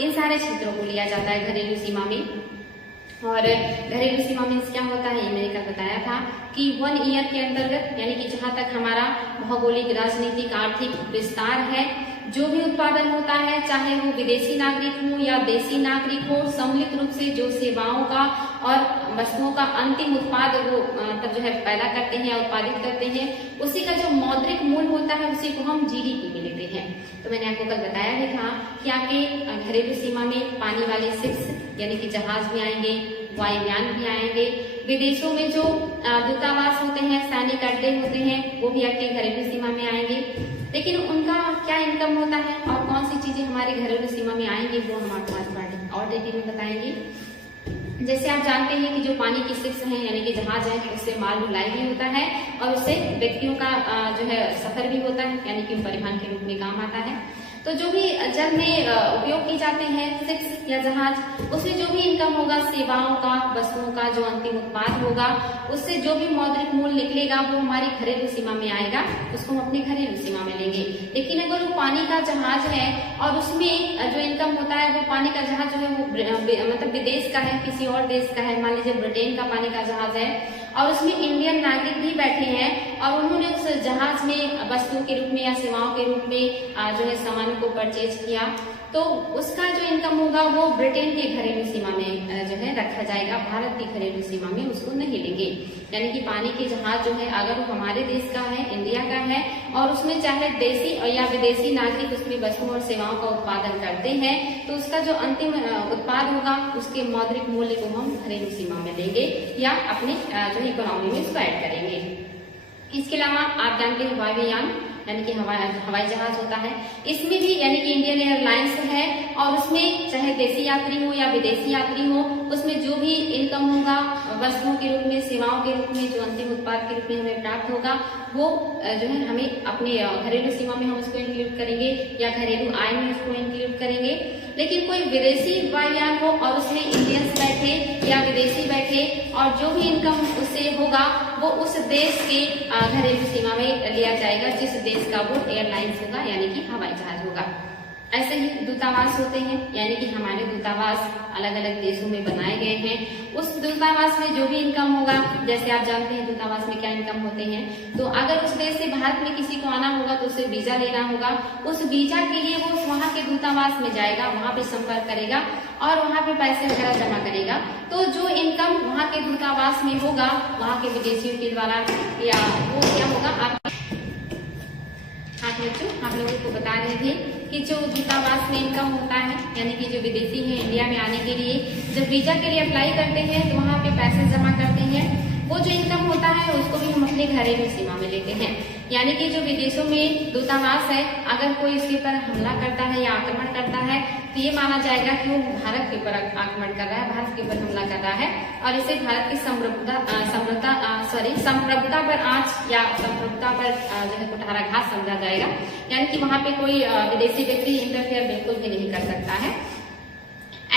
इन सारे क्षेत्रों को लिया जाता है घरेलू सीमा में। और घरेलू सीमा में क्या होता है, ये मैंने कल बताया था कि 1 ईयर के अंतर्गत, यानी कि जहां तक हमारा भौगोलिक, राजनीतिक, आर्थिक विस्तार है, जो भी उत्पादन होता है, चाहे वो विदेशी नागरिक हो या देशी नागरिक हो, सम्मिलित रूप से जो सेवाओं का और वस्तुओं का अंतिम उत्पाद वो मतलब जो है पैदा करते हैं या उत्पादित करते हैं, उसी का जो मौद्रिक मूल्य होता है उसी को हम जीडीपी में लेते हैं। तो मैंने आपको कल बताया भी था कि आपके घरेलू सीमा में पानी वाले शिप्स यानी कि जहाज भी आएंगे, वायुयान भी आएंगे, विदेशों में जो दूतावास होते हैं, सैनिक अड्डे होते हैं, वो भी आपके घरेलू सीमा में आएंगे। लेकिन उनका क्या इनकम होता है और कौन सी चीजें हमारे घरेलू सीमा में आएंगी वो हम आपको आज और डिटेल में बताएंगे। जैसे आप जानते हैं कि जो पानी की शिप्स हैं यानी कि जहाज है, उससे माल ढुलाई भी होता है और उससे व्यक्तियों का जो है सफर भी होता है, यानी कि परिवहन के रूप में काम आता है। तो जो भी जल में उपयोग की जाते हैं शिप्स या जहाज, उसमें जो भी इनकम होगा, सेवाओं का, वस्तुओं का जो अंतिम उत्पाद होगा, उससे जो भी मौद्रिक मूल्य निकलेगा वो हमारी घरेलू सीमा में आएगा, उसको हम अपने घरेलू सीमा में लेंगे। लेकिन अगर वो पानी का जहाज है और उसमें जो इनकम होता है वो पानी का जहाज जो है वो मतलब विदेश का है, किसी और देश का है, मान लीजिए ब्रिटेन का पानी का जहाज है और उसमें इंडियन नागरिक भी बैठे हैं और उन्होंने उस जहाज में वस्तुओं के रूप में या सेवाओं के रूप में जो है सामानों को परचेज किया, तो उसका जो इनकम होगा वो ब्रिटेन के घरेलू सीमा में जो है रखा जाएगा, भारत की घरेलू सीमा में उसको नहीं लेंगे। यानी कि पानी के जहाज जो है अगर वो हमारे देश का है, इंडिया का है और उसमें चाहे देशी या विदेशी नागरिक उसमें वस्तुओं और सेवाओं का उत्पादन करते हैं, तो उसका जो अंतिम उत्पाद होगा उसके मौद्रिक मूल्य को हम घरेलू सीमा में लेंगे या अपनी जो इकोनॉमी में इसको ऐड करेंगे। इसके अलावा आप जानते हैं वायुयान यानी कि हवाई जहाज होता है, इसमें भी यानी कि इंडियन एयरलाइंस है और उसमें चाहे देशी यात्री हो या विदेशी यात्री हो, उसमें जो भी इनकम होगा वस्तुओं के रूप में, सेवाओं के रूप में, जो अंतिम उत्पाद के रूप में हमें प्राप्त होगा वो जो है हमें अपने घरेलू सीमा में हम उसको इंक्लूड करेंगे या घरेलू आय में उसको इंक्लूड करेंगे। लेकिन कोई विदेशी वायुयान हो और उसमें इंडियंस बैठे या विदेशी बैठे और जो भी इनकम उससे होगा वो उस देश के घरेलू सीमा में लिया जाएगा जिस देश का वो एयरलाइंस होगा यानी कि हवाई जहाज होगा। ऐसे ही दूतावास होते हैं, यानी कि हमारे दूतावास अलग अलग देशों में बनाए गए हैं। उस दूतावास में जो भी इनकम होगा, जैसे आप जानते हैं दूतावास में क्या इनकम होते हैं, तो अगर उस देश से भारत में किसी को आना होगा तो उसे वीजा लेना होगा। उस वीजा के लिए वो वहाँ के दूतावास में जाएगा, वहाँ पे संपर्क करेगा और वहाँ पे पैसे वगैरह जमा करेगा। तो जो इनकम वहाँ के दूतावास में होगा, वहाँ के विदेशियों के द्वारा या वो क्या होगा, बच्चों आप लोगों को बता रहे थे कि जो दूतावास में इनकम होता है यानी कि जो विदेशी है इंडिया में आने के लिए जब वीजा के लिए अप्लाई करते हैं तो वहाँ पे पैसे जमा करते हैं, वो जो इनकम होता है उसको भी हम अपने घरेलू सीमा में लेते हैं। यानी कि जो विदेशों में दूतावास है, अगर कोई इसके ऊपर हमला करता है या आक्रमण करता है तो ये माना जाएगा कि वो भारत के ऊपर आक्रमण कर रहा है, भारत के ऊपर हमला कर रहा है और इसे भारत की संप्रभुता पर आंच या संप्रभुता पर जो है कुठाराघात समझा जाएगा। यानी कि वहाँ पे कोई विदेशी व्यक्ति इंटरफेयर बिल्कुल भी नहीं कर सकता है।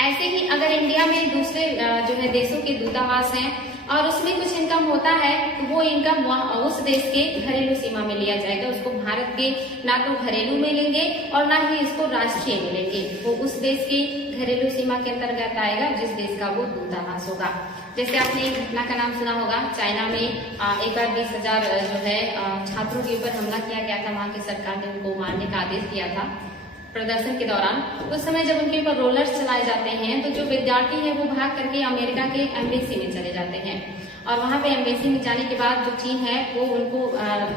ऐसे ही अगर इंडिया में दूसरे जो है देशों के दूतावास हैं और उसमें कुछ इनकम होता है तो वो इनकम उस देश के घरेलू सीमा में लिया जाएगा, उसको भारत के ना तो घरेलू में लेंगे और ना ही इसको राष्ट्रीय में लेंगे, वो उस देश के घरेलू सीमा के अंतर्गत आएगा जिस देश का वो दूतावास होगा। जैसे आपने एक घटना का नाम सुना होगा, चाइना में एक बार 20,000 जो है छात्रों के ऊपर हमला किया गया था, वहां की सरकार ने उनको मारने का आदेश दिया था प्रदर्शन के दौरान। उस समय जब उनके ऊपर रोलर्स चलाए जाते हैं तो जो विद्यार्थी है वो भाग करके अमेरिका के एम्बेसी में चले जाते हैं और वहां पे एम्बेसी में जाने के बाद जो चीन है वो उनको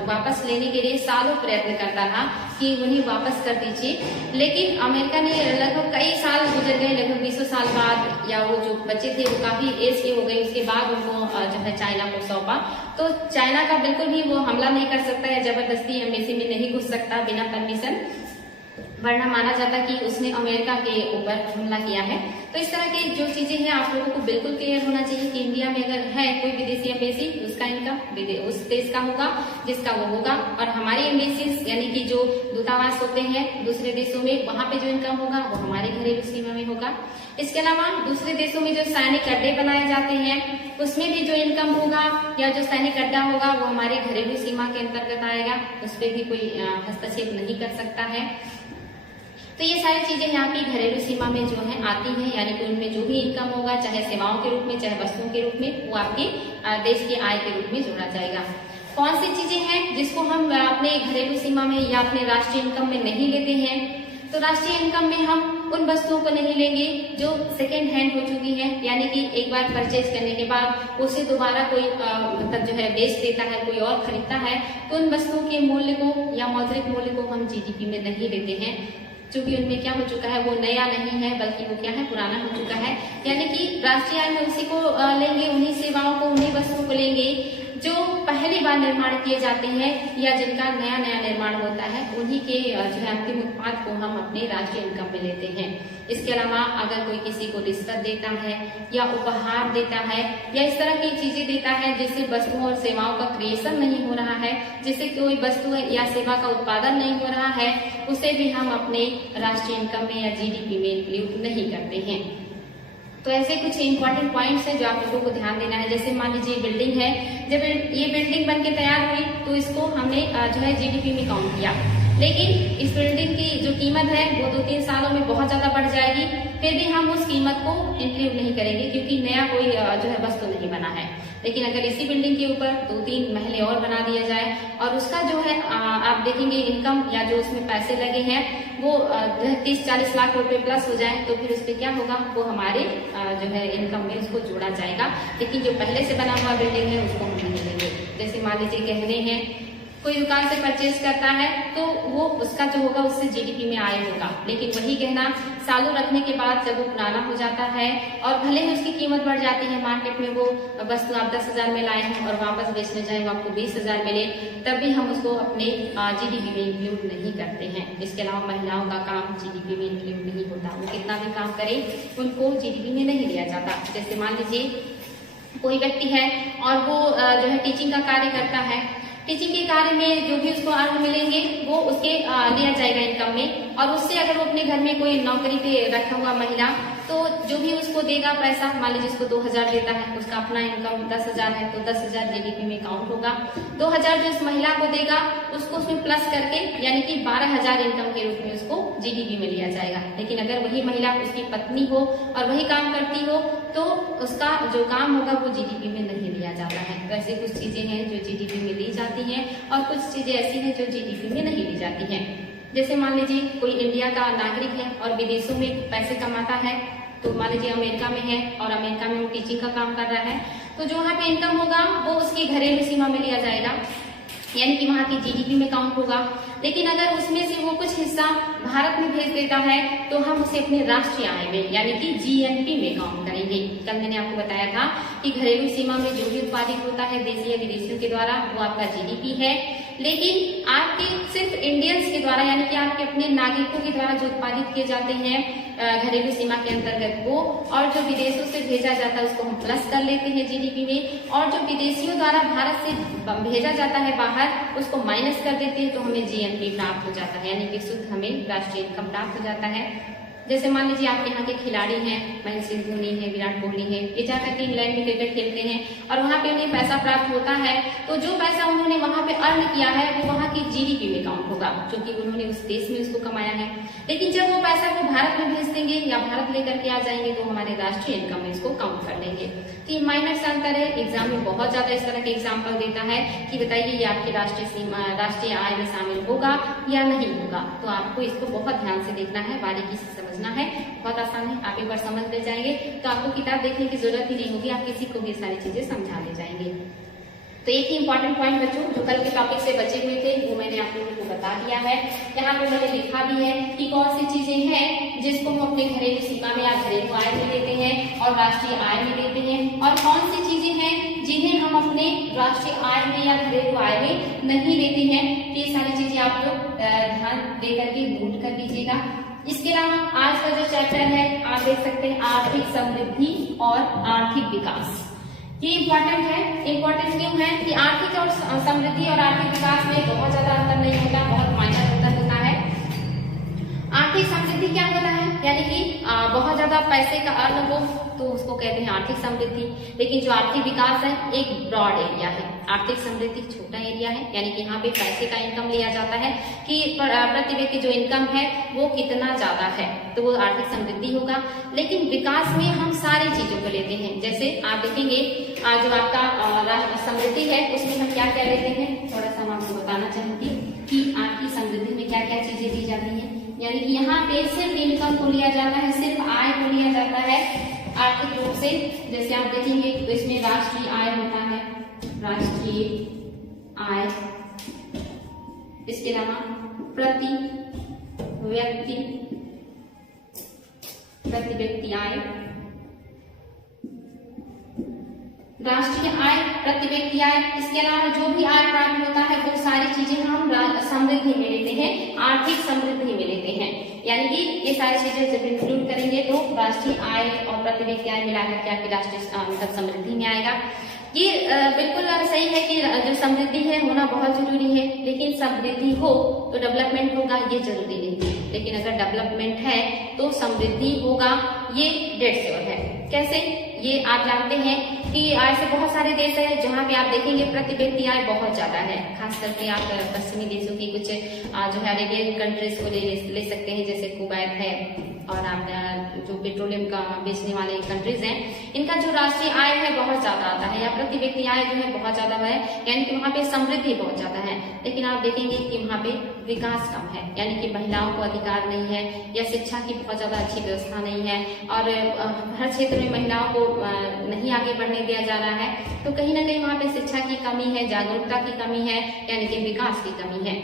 वापस लेने के लिए सालों प्रयत्न करता रहा कि उन्हें वापस कर दीजिए। लेकिन अमेरिका ने लगभग कई साल गुजर गए, लगभग 20 साल बाद, या वो जो बच्चे थे वो काफी एज के हो गए, उसके बाद उनको जो है चाइना को सौंपा। तो चाइना का बिल्कुल भी वो हमला नहीं कर सकता है, जबरदस्ती एम्बेसी में नहीं घुस सकता बिना परमिशन, वरना माना जाता कि उसने अमेरिका के ऊपर हमला किया है। तो इस तरह की जो चीजें हैं आप लोगों को बिल्कुल क्लियर होना चाहिए कि इंडिया में अगर है कोई विदेशी एम्बेसी, उसका इनकम उस देश का होगा जिसका वो होगा, और हमारी एम्बेसीज यानी कि जो दूतावास होते हैं दूसरे देशों में, वहां पे जो इनकम होगा वो हमारे घरेलू सीमा में होगा। इसके अलावा दूसरे देशों में जो सैनिक अड्डे बनाए जाते हैं उसमें भी जो इनकम होगा या जो सैनिक अड्डा होगा वो हमारे घरेलू सीमा के अंतर्गत आएगा, उस पर भी कोई हस्तक्षेप नहीं कर सकता है। तो ये सारी चीजें यहाँ की घरेलू सीमा में जो है आती हैं, यानी कि उनमें जो भी इनकम होगा, चाहे सेवाओं के रूप में चाहे वस्तुओं के रूप में, वो आपके देश की आय के रूप में जोड़ा जाएगा। कौन सी चीजें हैं जिसको हम अपने घरेलू सीमा में या अपने राष्ट्रीय इनकम में नहीं लेते हैं? तो राष्ट्रीय इनकम में हम उन वस्तुओं को नहीं लेंगे जो सेकेंड हैंड हो चुकी है, यानी कि एक बार परचेज करने के बाद उसे दोबारा कोई मतलब जो है बेच देता है, कोई और खरीदता है, तो उन वस्तुओं के मूल्य को या मौद्रिक मूल्य को हम जीडीपी में नहीं लेते हैं, क्योंकि उनमें क्या हो चुका है, वो नया नहीं है बल्कि वो क्या है, पुराना हो चुका है। यानी कि राष्ट्रीय आय में उसी को लेंगे, उन्हीं सेवाओं को, उन्हीं वस्तुओं को लेंगे जो पहली बार निर्माण किए जाते हैं या जिनका नया नया निर्माण होता है, उन्हीं के जो है अंतिम उत्पाद को हम अपने राष्ट्रीय इनकम में लेते हैं। इसके अलावा अगर कोई किसी को रिश्वत देता है या उपहार देता है या इस तरह की चीजें देता है जिससे वस्तुओं और सेवाओं का क्रिएशन नहीं हो रहा है, जिससे कोई वस्तु या सेवा का उत्पादन नहीं हो रहा है, उसे भी हम अपने राष्ट्रीय इनकम में या जीडीपी में इंक्लूड नहीं करते हैं। तो ऐसे कुछ इंपॉर्टेंट पॉइंट्स हैं जो आप लोगों को ध्यान देना है। जैसे मान लीजिए बिल्डिंग है, जब ये बिल्डिंग बनके तैयार हुई तो इसको हमने जो है जीडीपी में काउंट किया, लेकिन इस बिल्डिंग की जो कीमत है वो 2-3 सालों में बहुत ज्यादा बढ़ जाएगी, फिर भी हम उस कीमत को इंक्लूड नहीं करेंगे क्योंकि नया कोई जो है वस्तु नहीं बना है। लेकिन अगर इसी बिल्डिंग के ऊपर 2-3 महले और बना दिया जाए और उसका जो है आप देखेंगे इनकम या जो उसमें पैसे लगे हैं वो 30-40 लाख रुपए प्लस हो जाए, तो फिर उस पर क्या होगा, वो हमारे जो है इनकम में उसको जोड़ा जाएगा। लेकिन जो पहले से बना हुआ बिल्डिंग है उसको हम नहीं लेंगे। जैसे मान लीजिए गहने हैं, कोई दुकान से परचेज करता है तो वो उसका जो होगा उससे जीडीपी में आय होगा, लेकिन वही गहना सालों रखने के बाद जब वो पुराना हो जाता है और भले ही उसकी कीमत बढ़ जाती है, मार्केट में वो वस्तु आप 10,000 में लाए हैं और वापस बेचने जाए वो आपको 20,000 मिले, तब भी हम उसको अपने जीडीपी में इंक्लूड नहीं करते हैं। इसके अलावा महिलाओं का काम जीडीपी में इंक्लूड नहीं होता, वो कितना भी काम करे उनको जीडीपी में नहीं लिया जाता। जैसे मान लीजिए कोई व्यक्ति है और वो जो है टीचिंग का कार्य करता है, टीचिंग के कार्य में जो भी उसको अर्न मिलेंगे वो उसके लिया जाएगा इनकम में, और उससे अगर वो अपने घर में कोई नौकरी पे रखा हुआ महिला, तो जो भी उसको देगा पैसा, मान लीजिए उसको 2,000 देता है, उसका अपना इनकम 10,000 है तो 10,000 जीडीपी में काउंट होगा। 2,000 जो इस महिला को देगा उसको उसमें प्लस करके यानी कि 12,000 इनकम के रूप में उसको जीडीपी में लिया जाएगा। लेकिन अगर वही महिला उसकी पत्नी हो और वही काम करती हो तो उसका जो काम होगा वो जीडीपी में नहीं लिया जाता है। वैसे कुछ चीजें हैं जो जीडीपी में ली जाती हैं और कुछ चीजें ऐसी हैं जो जीडीपी में नहीं ली जाती हैं। जैसे मान लीजिए कोई इंडिया का नागरिक है और विदेशों में पैसे कमाता है, तो मान लीजिए अमेरिका में है और अमेरिका में वो टीचिंग का काम कर रहा है, तो जो वहाँ पे इनकम होगा वो उसकी घरेलू सीमा में लिया जाएगा, यानी कि वहाँ की जीडीपी में काउंट होगा। लेकिन अगर उसमें से वो कुछ हिस्सा भारत में भेज देता है तो हम उसे अपने राष्ट्रीय आय में यानी कि जीएनपी में काउंट करेंगे। कल मैंने आपको बताया था कि घरेलू सीमा में जो भी उत्पादित होता है देशी या विदेशियों के द्वारा वो आपका जीडीपी है, लेकिन आपके सिर्फ इंडियंस के द्वारा यानी कि आपके अपने नागरिकों के द्वारा जो उत्पादित किए जाते हैं घरेलू सीमा के अंतर्गत वो, और जो विदेशों से भेजा जाता है उसको हम प्लस कर लेते हैं जीडीपी में, और जो विदेशियों द्वारा भारत से भेजा जाता है बाहर उसको माइनस कर देते हैं तो हमें जीएनपी प्राप्त हो जाता है, यानी कि शुद्ध हमें राष्ट्रीय इनकम प्राप्त हो जाता है। जैसे मान लीजिए आपके यहाँ के खिलाड़ी हैं, महेंद्र सिंह धोनी है, विराट कोहली है, ये जाकर के इंग्लैंड में क्रिकेट खेलते हैं और वहाँ पे उन्हें पैसा प्राप्त होता है, तो जो पैसा उन्होंने वहाँ पे अर्न किया है वो वहाँ की जीडीपी में काउंट होगा क्योंकि उन्होंने उस देश में उसको कमाया है। लेकिन जब वो पैसा वो भारत में भेज देंगे या भारत लेकर के आ जाएंगे तो हमारे राष्ट्रीय इनकम में इसको काउंट कर लेंगे। तो ये माइनर सा अंतर है। एग्जाम में बहुत ज्यादा इस तरह के एग्जाम्पल देता है कि बताइए ये आपकी राष्ट्रीय आय में शामिल होगा या नहीं होगा, तो आपको इसको बहुत ध्यान से देखना है, बारीकी से समझना है। बहुत आसान है, आप एक बार समझ ले जाएंगे तो आपको किताब देखने की जरूरत ही नहीं होगी, आप किसी को भी सारी चीजें समझा ले जाएंगे। तो एक ही इंपॉर्टेंट पॉइंट बच्चों जो कल के टॉपिक से बचे हुए थे वो मैंने आप लोगों को बता दिया है। यहाँ पे मैंने लिखा भी है कि कौन सी चीजें हैं जिसको हम अपने घरेलू सीमा में या घरेलू आय में लेते हैं और राष्ट्रीय आय में लेते हैं, और कौन सी चीजें हैं जिन्हें हम अपने राष्ट्रीय आय में या घरेलू आय में नहीं लेते हैं। तो ये सारी चीजें आप लोग ध्यान दे करके नोट कर लीजिएगा। इसके अलावा आज का जो चैप्टर है आप देख सकते हैं आर्थिक समृद्धि और आर्थिक विकास। ये इम्पोर्टेंट है। इम्पोर्टेंट क्यों है कि आर्थिक और समृद्धि और आर्थिक विकास में बहुत ज्यादा अंतर नहीं होता, बहुत माइनर अंतर होता है। आर्थिक समृद्धि क्या होता है, यानी कि बहुत ज्यादा पैसे का अर्न हो तो उसको कहते हैं आर्थिक समृद्धि। लेकिन जो आर्थिक विकास है एक ब्रॉड एरिया है, आर्थिक समृद्धि छोटा एरिया है, यानी कि यहाँ पे पैसे का इनकम लिया जाता है कि प्रति व्यक्ति जो इनकम है वो कितना ज्यादा है, तो वो आर्थिक समृद्धि होगा। लेकिन विकास में हम सारी चीजों को लेते हैं, जैसे आप देखेंगे जो आपका समृद्धि है उसमें हम क्या क्या लेते हैं, थोड़ा सा मैं आपको बताना चाहूंगी कि आर्थिक समृद्धि में क्या क्या चीजें दी जाती हैं। यानी कि यहाँ पे सिर्फ इनकम को लिया जाता है, सिर्फ आय को लिया जाता है आर्थिक रूप से। जैसे आप देखेंगे तो इसमें राष्ट्रीय आय होता है, राष्ट्रीय आय, इसके अलावा प्रति व्यक्ति आय, राष्ट्रीय आय, प्रति व्यक्ति आय, इसके अलावा जो भी आय प्राप्त होता है वो सारी चीजें हम समृद्धि में लेते हैं, आर्थिक समृद्धि में लेते हैं। यानी कि ये सारी चीजें जब इंक्लूड करेंगे तो राष्ट्रीय आय और प्रति व्यक्ति आय मिलाकर के आपकी राष्ट्रीय समृद्धि में आएगा। ये बिल्कुल सही है कि जो समृद्धि है होना बहुत जरूरी है, लेकिन समृद्धि हो तो डेवलपमेंट होगा ये जरूरी नहीं है। लेकिन अगर डेवलपमेंट है तो समृद्धि होगा ये डेढ़ श्योर है। कैसे, ये आप जानते हैं कि ऐसे बहुत सारे देश है जहाँ पे आप देखेंगे प्रति व्यक्ति आय बहुत ज्यादा है, खास करके आप पश्चिमी देशों की कुछ जो है अरेबियन कंट्रीज को ले सकते हैं, जैसे कुवैत है और आप जो पेट्रोलियम का बेचने वाले कंट्रीज हैं, इनका जो राष्ट्रीय आय है बहुत ज्यादा आता है या प्रति व्यक्ति आय जो है बहुत ज्यादा है, यानी कि वहाँ पे समृद्धि बहुत ज्यादा है। लेकिन आप देखेंगे कि वहाँ पे विकास कम है, यानी कि महिलाओं को अधिकार नहीं है या शिक्षा की बहुत ज्यादा अच्छी व्यवस्था नहीं है और हर क्षेत्र में महिलाओं को नहीं आगे बढ़ने दिया जा रहा है। तो कहीं ना कहीं वहाँ पे शिक्षा की कमी है, जागरूकता की कमी है, यानी कि विकास की कमी है।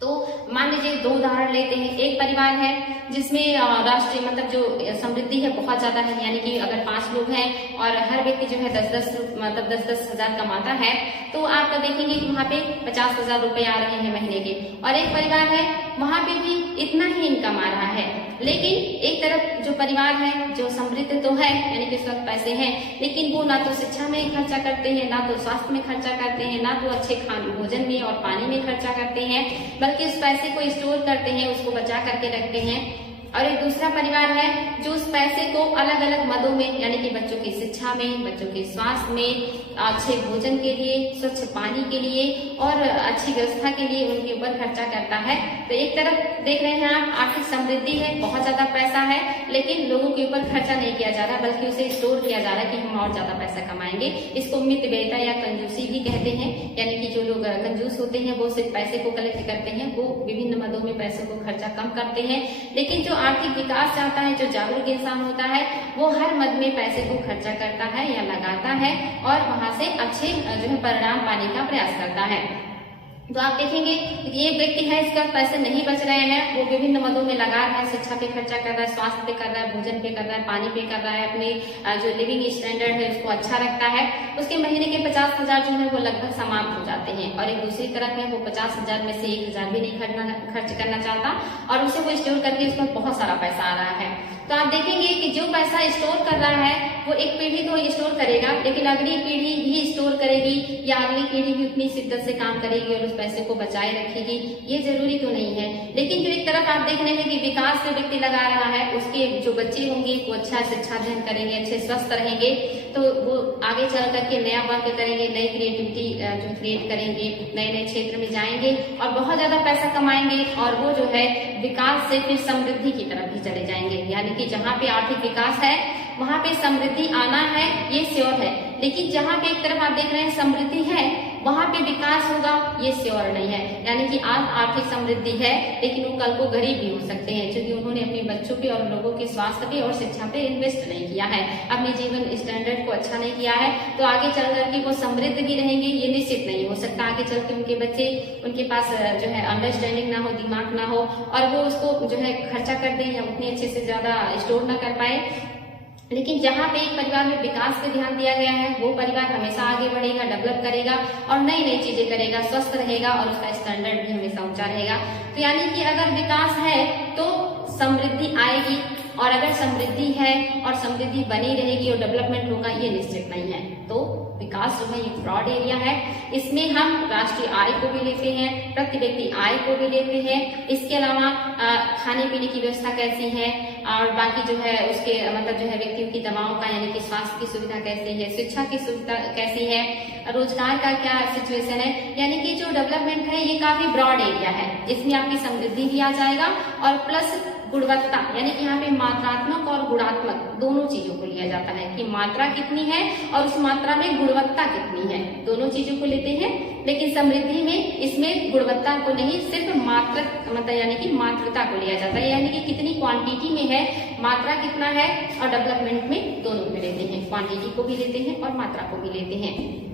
तो मान लीजिए दो उदाहरण लेते हैं। एक परिवार है जिसमें राष्ट्रीय मतलब जो समृद्धि है बहुत ज्यादा है, यानी कि अगर 5 लोग हैं और हर व्यक्ति जो है 10-10 हजार कमाता है, तो आप देखेंगे कि वहाँ पे 50,000 रुपए आ रहे हैं महीने के। और एक परिवार है वहाँ पे भी इतना ही इनकम आ रहा है, लेकिन एक तरफ जो परिवार है जो समृद्ध तो है, यानी कि उस वक्त पैसे हैं, लेकिन वो ना तो शिक्षा में खर्चा करते हैं, ना तो स्वास्थ्य में खर्चा करते हैं, ना तो अच्छे भोजन में और पानी में खर्चा करते हैं, बल्कि उस पैसे को स्टोर करते हैं, उसको बचा करके रखते हैं। और एक दूसरा परिवार है जो उस पैसे को अलग अलग मदों में, यानी कि बच्चों की शिक्षा में, बच्चों के स्वास्थ्य में, अच्छे भोजन के लिए, स्वच्छ पानी के लिए और अच्छी व्यवस्था के लिए उनके ऊपर खर्चा करता है। तो एक तरफ देख रहे हैं आप आर्थिक समृद्धि है, बहुत ज्यादा पैसा है, लेकिन लोगों के ऊपर खर्चा नहीं किया जा रहा, बल्कि उसे स्टोर किया जा रहा है कि हम और ज्यादा पैसा कमाएंगे। इसको मितव्ययिता या कंजूसी भी कहते हैं, यानी कि जो लोग कंजूस होते हैं वो सिर्फ पैसे को कलेक्ट करते हैं, वो विभिन्न मदों में पैसे को खर्चा कम करते हैं। लेकिन जो आर्थिक विकास चाहता है, जो जागरूक इंसान होता है, वो हर मद में पैसे को खर्चा करता है या लगाता है और वहां से अच्छे जो है परिणाम पाने का प्रयास करता है। तो आप देखेंगे ये व्यक्ति है इसका पैसे नहीं बच रहे हैं, वो विभिन्न मदों में लगा रहा है, शिक्षा पे खर्चा कर रहा है, स्वास्थ्य पे कर रहा है, भोजन पे कर रहा है, पानी पे कर रहा है, अपने जो लिविंग स्टैंडर्ड है उसको अच्छा रखता है। उसके महीने के 50,000 जो है वो लगभग समाप्त हो जाते हैं। और एक दूसरी तरफ है वो 50,000 में से 1,000 भी नहीं खर्च करना चाहता और उसे वो स्टोर करके उसमें बहुत सारा पैसा आ रहा है। तो आप देखेंगे कि जो पैसा स्टोर कर रहा है वो एक पीढ़ी तो स्टोर करेगा, लेकिन अगली पीढ़ी भी स्टोर करेगी या अगली पीढ़ी भी उतनी शिद्दत से काम करेगी और उस पैसे को बचाए रखेगी, ये जरूरी तो नहीं है। लेकिन जो एक तरफ आप देख रहे हैं कि विकास जो व्यक्ति लगा रहा है, उसके जो बच्चे होंगे वो अच्छा शिक्षा अध्ययन करेंगे, अच्छे स्वस्थ रहेंगे, तो वो आगे चल करके नया वर्क करेंगे, नई क्रिएटिविटी जो क्रिएट करेंगे, नए नए क्षेत्र में जाएंगे और बहुत ज्यादा पैसा कमाएंगे और वो जो है विकास से फिर समृद्धि की तरफ भी चले जाएंगे। यानी कि जहाँ पे आर्थिक विकास है वहाँ पे समृद्धि आना है, ये श्योर है। लेकिन जहाँ पे एक तरफ आप देख रहे हैं समृद्धि है, वहाँ पे विकास होगा, ये श्योर नहीं है। यानी कि आज आर्थिक समृद्धि है लेकिन वो कल को गरीब भी हो सकते हैं, क्योंकि उन्होंने अपने बच्चों पे और लोगों के स्वास्थ्य पे और शिक्षा पे इन्वेस्ट नहीं किया है, अपने जीवन स्टैंडर्ड को अच्छा नहीं किया है। तो आगे चल करके वो समृद्ध भी रहेंगे ये निश्चित नहीं हो सकता। आगे चल के उनके बच्चे, उनके पास जो है अंडरस्टैंडिंग ना हो, दिमाग ना हो और वो उसको जो है खर्चा कर दें या उतने अच्छे से ज्यादा स्टोर ना कर पाए। लेकिन जहाँ पे एक परिवार में विकास पे ध्यान दिया गया है, वो परिवार हमेशा आगे बढ़ेगा, डेवलप करेगा और नई नई चीजें करेगा, स्वस्थ रहेगा और उसका स्टैंडर्ड भी हमेशा ऊंचा रहेगा। तो यानी कि अगर विकास है तो समृद्धि आएगी, और अगर समृद्धि है और समृद्धि बनी रहेगी और डेवलपमेंट होगा, ये निश्चित नहीं है। तो विकास जो है ये ब्रॉड एरिया है, इसमें हम राष्ट्रीय आय को भी लेते हैं, प्रति व्यक्ति आय को भी लेते हैं, इसके अलावा खाने पीने की व्यवस्था कैसी है और बाकी जो है उसके मतलब जो है व्यक्तियों की दवाओं का यानी कि स्वास्थ्य की सुविधा कैसी है, शिक्षा की सुविधा कैसी है, रोजगार का क्या सिचुएशन है, यानी कि जो डेवलपमेंट है ये काफी ब्रॉड एरिया है। इसमें आपकी समृद्धि भी आ जाएगा और प्लस गुणवत्ता, यानी कि यहाँ पे मात्रात्मक और गुणात्मक दोनों चीजों को लिया जाता है कि मात्रा कितनी है और उस मात्रा में गुणवत्ता कितनी है, दोनों चीजों को लेते हैं। लेकिन समृद्धि में इसमें गुणवत्ता को नहीं, सिर्फ मात्रा मतलब यानी कि मात्रता को लिया जाता है, यानी कि कितनी क्वांटिटी में है, मात्रा कितना है, और डेवलपमेंट में दोनों में लेते हैं, क्वांटिटी को भी लेते हैं और मात्रा को भी लेते हैं।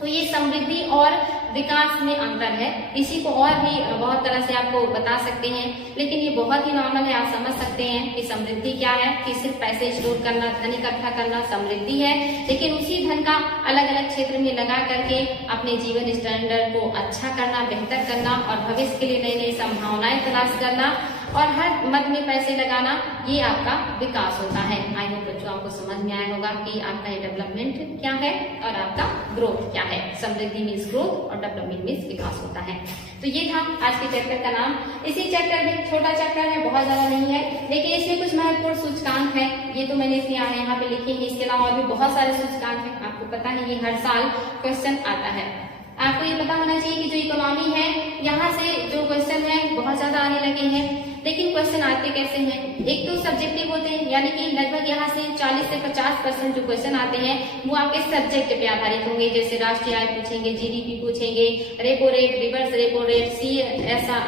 तो ये समृद्धि और विकास में अंतर है। इसी को और भी बहुत तरह से आपको बता सकते हैं, लेकिन ये बहुत ही नॉर्मल है, आप समझ सकते हैं कि समृद्धि क्या है, कि सिर्फ पैसे स्टोर करना, धन इकट्ठा करना समृद्धि है, लेकिन उसी धन का अलग अलग क्षेत्र में लगा करके अपने जीवन स्टैंडर्ड को अच्छा करना, बेहतर करना और भविष्य के लिए नई नई संभावनाएं तलाश करना और हर मद में पैसे लगाना, ये आपका विकास होता है। आई होप बच्चों आपको समझ में आया होगा कि आपका ये डेवलपमेंट क्या है और आपका ग्रोथ क्या है। समृद्धि मीन्स ग्रोथ और डेवलपमेंट मीन्स विकास होता है। तो ये था आज के चैप्टर का नाम। इसी चैप्टर में छोटा चैप्टर है, बहुत ज्यादा नहीं है, लेकिन इसमें कुछ महत्वपूर्ण सूचकांक है, ये तो मैंने इसलिए यहाँ पे लिखे हैं। इसके अलावा और भी बहुत सारे सूचकांक है, आपको पता है ये हर साल क्वेश्चन आता है। आपको ये पता होना चाहिए कि जो इकोनॉमी है यहाँ से जो क्वेश्चन है बहुत ज्यादा आने लगे हैं, लेकिन क्वेश्चन आते कैसे हैं, एक तो सब्जेक्टिव होते हैं, यानी कि लगभग यहाँ से 40 से 50% जो क्वेश्चन आते हैं वो आपके सब्जेक्ट पे आधारित होंगे, जैसे राष्ट्रीय आय पूछेंगे, जीडीपी पूछेंगे, repo rate, reverse repo rate,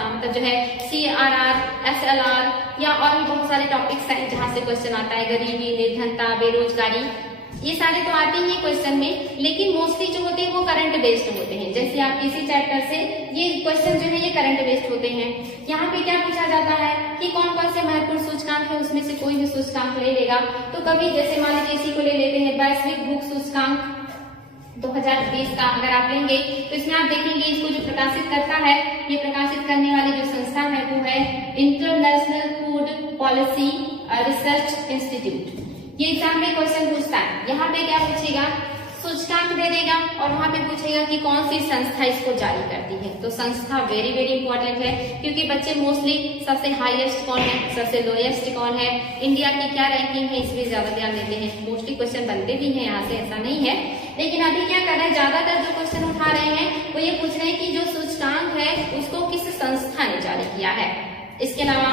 मतलब जो है CRR, SLR या और भी बहुत सारे टॉपिक्स हैं जहाँ से क्वेश्चन आता है, गरीबी, निर्धनता, बेरोजगारी, ये सारे तो आते ही क्वेश्चन में, लेकिन मोस्टली जो होते हैं वो करंट बेस्ड होते हैं। जैसे आप किसी चैप्टर से ये क्वेश्चन जो है ये करंट बेस्ड होते हैं। यहाँ पे क्या पूछा जाता है कि कौन कौन से महत्वपूर्ण सूचकांक है, उसमें से कोई भी सूचकांक ले लेगा। तो कभी जैसे मान लीजिए इसी को ले लेते हैं, वैश्विक भूख सूचकांक 2020 का अगर आप लेंगे तो इसमें आप देखेंगे इसको जो प्रकाशित करता है, ये प्रकाशित करने वाली जो संस्था है वो है international food policy research institute. ये एग्जाम में क्वेश्चन पूछता है, यहाँ पे क्या पूछेगा, सूचकांक दे देगा और वहां पे पूछेगा कि कौन सी संस्था इसको जारी करती है। तो संस्था वेरी वेरी इंपॉर्टेंट है, क्योंकि बच्चे मोस्टली सबसे हाईएस्ट कौन है, सबसे लोएस्ट कौन है, इंडिया की क्या रैंकिंग है, इसमें ज्यादा ध्यान देते हैं। मोस्टली क्वेश्चन बनते भी हैं यहाँ से, ऐसा नहीं है, लेकिन अभी क्या कर रहे हैं, ज्यादातर जो क्वेश्चन उठा रहे हैं वो ये पूछ रहे हैं कि जो सूचकांक है उसको किस संस्था ने जारी किया है। इसके अलावा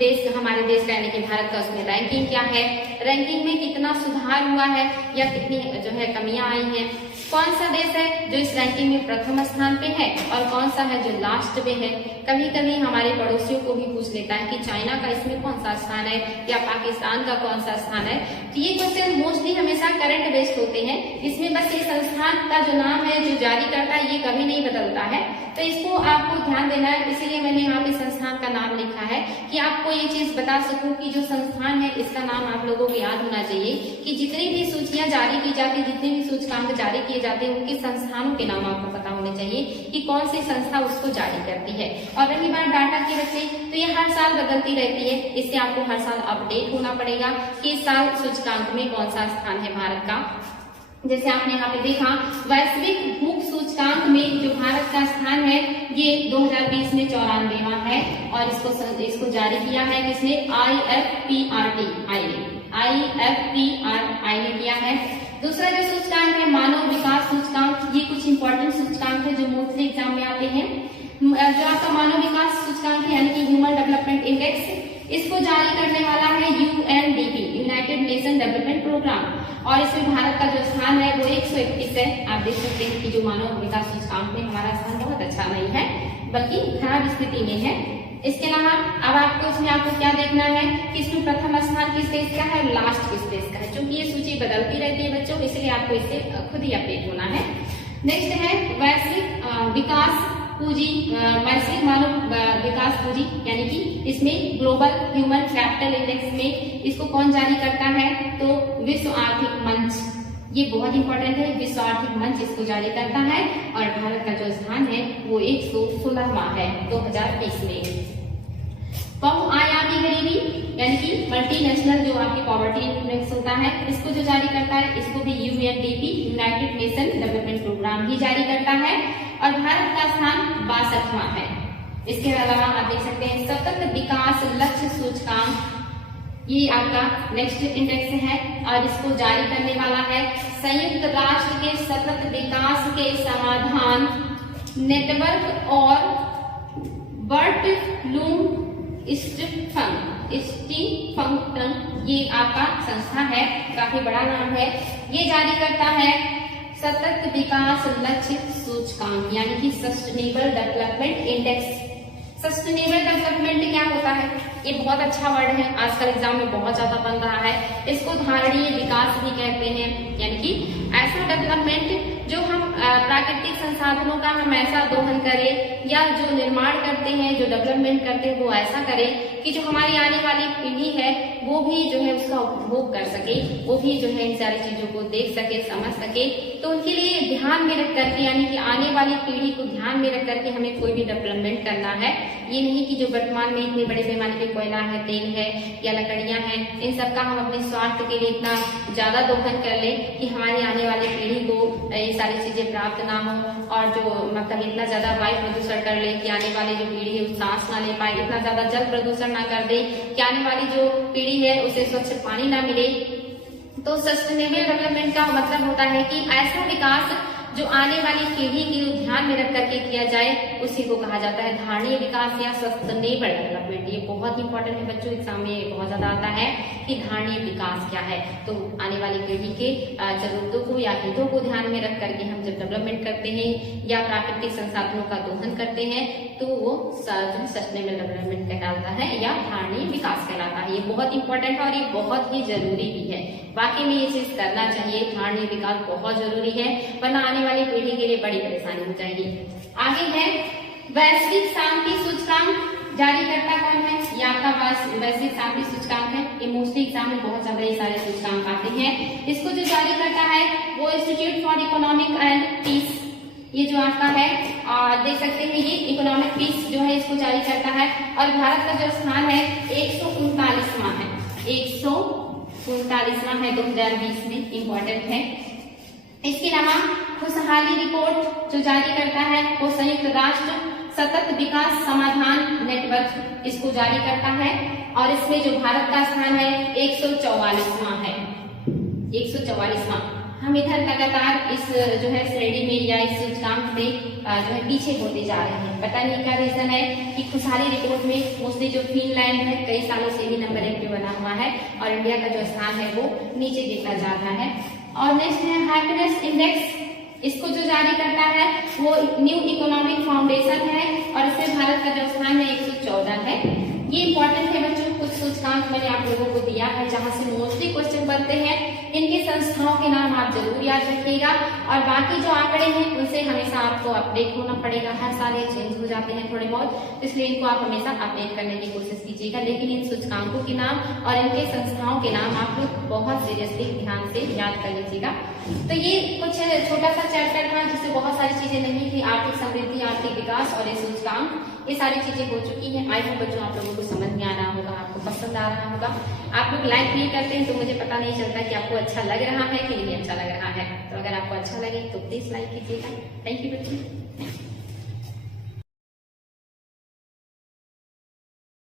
देश, हमारे देश का यानी कि भारत का उसमें रैंकिंग क्या है, रैंकिंग में कितना सुधार हुआ है या कितनी जो है कमियां आई हैं, कौन सा देश है जो इस रैंकिंग में प्रथम स्थान पे है और कौन सा है जो लास्ट पे है। कभी कभी हमारे पड़ोसियों को भी पूछ लेता है कि चाइना का इसमें कौन सा स्थान है या पाकिस्तान का कौन सा स्थान है। तो ये क्वेश्चन मोस्टली हमेशा करंट बेस्ड होते हैं, इसमें बस ये संस्थान का जो नाम है जो जारी करता है ये कभी नहीं बदलता है, तो इसको आपको ध्यान देना है। इसीलिए मैंने यहाँ पे संस्थान का नाम लिखा है कि आपको ये चीज बता सकूं कि जो संस्थान है इसका नाम आप लोगों को याद होना चाहिए कि जितनी भी सूचियां जारी की जाती, जितने भी सूचकांक जारी किए जाते हैं उनके संस्थानों के नाम आपको पता होने चाहिए कि कौन सी संस्था उसको जारी करती है। और रही बात डाटा की बच्चे, तो ये हर साल बदलती रहती है, इससे आपको हर साल अपडेट होना पड़ेगा कि इस साल सूचकांक में कौन सा स्थान है भारत का। जैसे आपने यहाँ पे देखा वैश्विक भूख सूचकांक में जो भारत का स्थान है ये 2020 में 94वां है और इसको जारी किया है किसने, IFPRI ने किया है। दूसरा जो सूचकांक है मानव विकास सूचकांक, ये कुछ इंपॉर्टेंट सूचकांक है जो मोस्टली एग्जाम में आते हैं। जो आपका मानव विकास सूचकांक है यानी कि ह्यूमन डेवलपमेंट इंडेक्स, इसको जारी करने वाला है UNDP, United Nation Development Programme, और इसमें भारत का जो स्थान है वो 121 है। आप देख सकते हैं कि जो मानव विकास सूचकांक में हमारा स्थान बहुत अच्छा नहीं है, बल्कि खराब स्थिति में है। इसके अलावा अब आपको इसमें आपको क्या देखना है कि इसमें प्रथम स्थान किस देश का है, लास्ट किस देश का है, क्योंकि ये सूची बदलती रहती है बच्चों, इसलिए आपको इससे खुद ही अपडेट होना है। नेक्स्ट है वैश्विक विकास पूंजी, वैश्विक मानव विकास पूंजी, यानी कि इसमें ग्लोबल ह्यूमन कैपिटल इंडेक्स में इसको कौन जारी करता है, तो विश्व आर्थिक मंच, ये बहुत इंपॉर्टेंट है, विश्व आर्थिक मंच इसको जारी करता है और भारत का जो स्थान है वो 116वां है 2020 में। बहुआयामी गरीबी यानी कि मल्टीनेशनल जो आपकी पॉवर्टी इंडेक्स होता है, इसको जो जारी करता है, इसको भी UNDP United Nation Development Programme ही जारी करता है और भारत का स्थान 62वां है। इसके अलावा आप देख सकते हैं सतत विकास लक्ष्य सूचकांक, ये आपका नेक्स्ट इंडेक्स है और इसको जारी करने वाला है संयुक्त राष्ट्र के सतत विकास के समाधान नेटवर्क और बर्ट लूम स्टीफन, ये आपका संस्था है, काफी बड़ा नाम है। ये जारी करता है सतत विकास लक्ष्य सूचकांक यानी कि sustainable development index. Sustainable development क्या होता है? ये बहुत अच्छा वर्ड है, आजकल एग्जाम में बहुत ज्यादा बन रहा है। इसको धारणीय विकास भी कहते हैं, यानी कि ऐसा डेवलपमेंट जो हम प्राकृतिक संसाधनों का हम ऐसा दोहन करें या जो निर्माण करते हैं, जो डेवलपमेंट करते हैं, वो ऐसा करें कि जो हमारी आने वाली पीढ़ी है वो भी जो है उसका उपभोग कर सके, वो भी जो है इन सारी चीजों को देख सके, समझ सके। तो उनके लिए ध्यान में रख करके, यानी कि आने वाली पीढ़ी को ध्यान में रख करके हमें कोई भी डेवलपमेंट करना है। ये नहीं कि जो वर्तमान में इतने बड़े पैमाने पे कोयला है, तेल है या लकड़ियां हैं, इन सब का हम अपने स्वार्थ के लिए इतना ज्यादा दोहन कर ले कि हमारी आने वाली पीढ़ी को ये सारी चीजें प्राप्त ना हो और जो मतलब इतना ज्यादा वायु प्रदूषण कर ले कि आने वाली जो पीढ़ी है सांस ना ले पाए, इतना ज्यादा जल प्रदूषण ना कर दे कि आने वाली जो पीढ़ी है उसे स्वच्छ पानी ना मिले। तो सस्टेनेबल डेवलपमेंट का मतलब होता है कि ऐसा विकास जो आने वाली पीढ़ी के ध्यान में रख करके किया जाए, उसी को कहा जाता है धारणीय विकास या सस्टेनेबल डेवलपमेंट। ये बहुत इंपॉर्टेंट है बच्चों, एग्जाम में बहुत ज्यादा आता है कि धारणीय विकास क्या है। तो आने वाली पीढ़ी के जरूरतों को या हितों को ध्यान में रख करके हम जब डेवलपमेंट करते हैं या प्राकृतिक संसाधनों का दोहन करते हैं तो वो सस्टेनेबल डेवलपमेंट कहलाता है या धारणीय विकास कहलाता है। ये बहुत इंपॉर्टेंट है और ये बहुत ही जरूरी भी है। बाकी में ये चीज करना चाहिए, धारणीय विकास बहुत जरूरी है, वरना आने वाली पीढ़ी के लिए बड़ी परेशानी हो जाएगी। आगे है वैश्विक शांति सूचकांक, जारी करता कौन है? ये आपका वैश्विक शांति सूचकांक है। ये मोस्टली एग्जाम में बहुत ज्यादा ये सारे सूचकांक आते हैं। इसको जो जारी करता है वो institute for economic and peace, ये जो आपका है देख सकते हैं, ये इकोनॉमिक पीस जो है इसको जारी करता है और भारत का जो स्थान है 139वां है, 139वां है 2020 में, इम्पोर्टेंट है। इसके अलावा खुशहाली रिपोर्ट जो जारी करता है वो संयुक्त राष्ट्र सतत विकास समाधान नेटवर्क इसको जारी करता है और इसमें जो भारत का स्थान है 144वां है, 144वां। हम इधर लगातार इस जो है श्रेणी में या इस सूचकांक में जो है पीछे होते जा रहे हैं। पता नहीं क्या रीजन है कि खुशहाली रिपोर्ट में मोस्टली जो फिनलैंड है कई सालों से भी नंबर 1 पे बना हुआ है और इंडिया का जो स्थान है वो नीचे गिरता जा रहा है। और नेक्स्ट है हैप्पीनेस इंडेक्स, इसको जो जारी करता है वो न्यू इकोनॉमिक फाउंडेशन है और इसमें भारत का जो स्थान है 114 है। ये इंपॉर्टेंट है बच्चों, कुछ सूचकांक मैंने आप लोगों को दिया है जहां से मोस्टली क्वेश्चन बनते हैं। इनके संस्थाओं के नाम आप जरूर याद रखिएगा और बाकी जो आंकड़े हैं उनसे हमेशा आपको अपडेट होना पड़ेगा। हर साल ये चेंज हो जाते हैं थोड़े बहुत, इसलिए इनको आप हमेशा अपडेट करने की कोशिश कीजिएगा। लेकिन इन सूचकांकों के नाम और इनके संस्थाओं के नाम आप लोग बहुत सीरियसली ध्यान से याद कर लीजिएगा। तो ये कुछ छोटा सा चैप्टर था जिससे बहुत सारी चीजें नहीं थी, आर्थिक समृद्धि, आर्थिक विकास और ये सूचकांक, ये सारी चीजें हो चुकी हैं। आई होप बच्चों आप लोगों को समझ में आ रहा होगा, आपको पसंद आ रहा होगा। आप लोग लाइक नहीं करते हैं तो मुझे पता नहीं चलता कि आपको अच्छा लग रहा है कि नहीं अच्छा लग रहा है। तो अगर आपको अच्छा लगे तो प्लीज लाइक कीजिएगा। थैंक यू बच्चों।